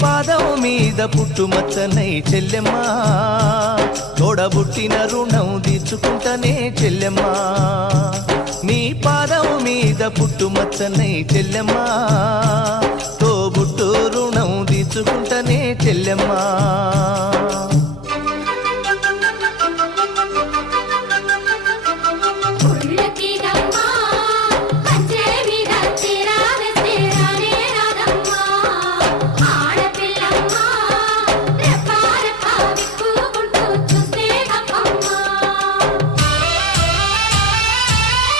పాదం మీద పుట్టుమచ్చనై చెల్లెమ్మా తోడబుట్టిన రుణం తీర్చుకుంటనే చెల్లెమ్మా నీ పాదం మీద పుట్టుమచ్చనై చెల్లెమ్మా తోబుట్టు రుణం తీర్చుకుంటనే చెల్లెమ్మా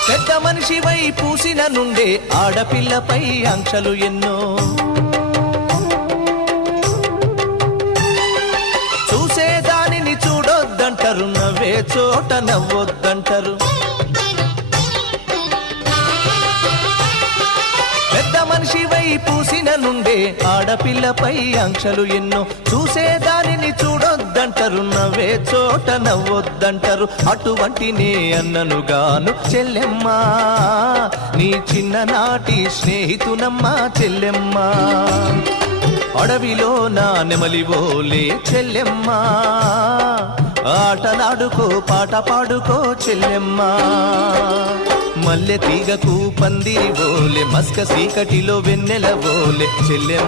పెద్ద మనిషివై పూసిన నుండే ఆడపిల్లపై ఆంక్షలు ఎన్నో చూసేదానిని చూడొద్దంటారు నవ్వే చోట నవ్వొద్దంటారు పెద్ద మనిషివై పూసిన నుండే ఆడపిల్లపై ఆంక్షలు ఎన్నో చూసేదానిని చూడొద్దంటారు నవ్వే చోట నవ్వొద్దంటారు అటువంటి నే అన్ననుగాను చెల్లెమ్మా నీ చిన్ననాటి స్నేహితునమ్మా చెల్లెమ్మా అడవిలో నా నెమలివోలే చెల్లెమ్మా ఆటలాడుకో పాట పాడుకో చెల్లెమ్మా మల్లె తీగకు పందిరి ఓలే మస్క సీకటిలో వెన్నెల ఓలే చెల్లెమ్మ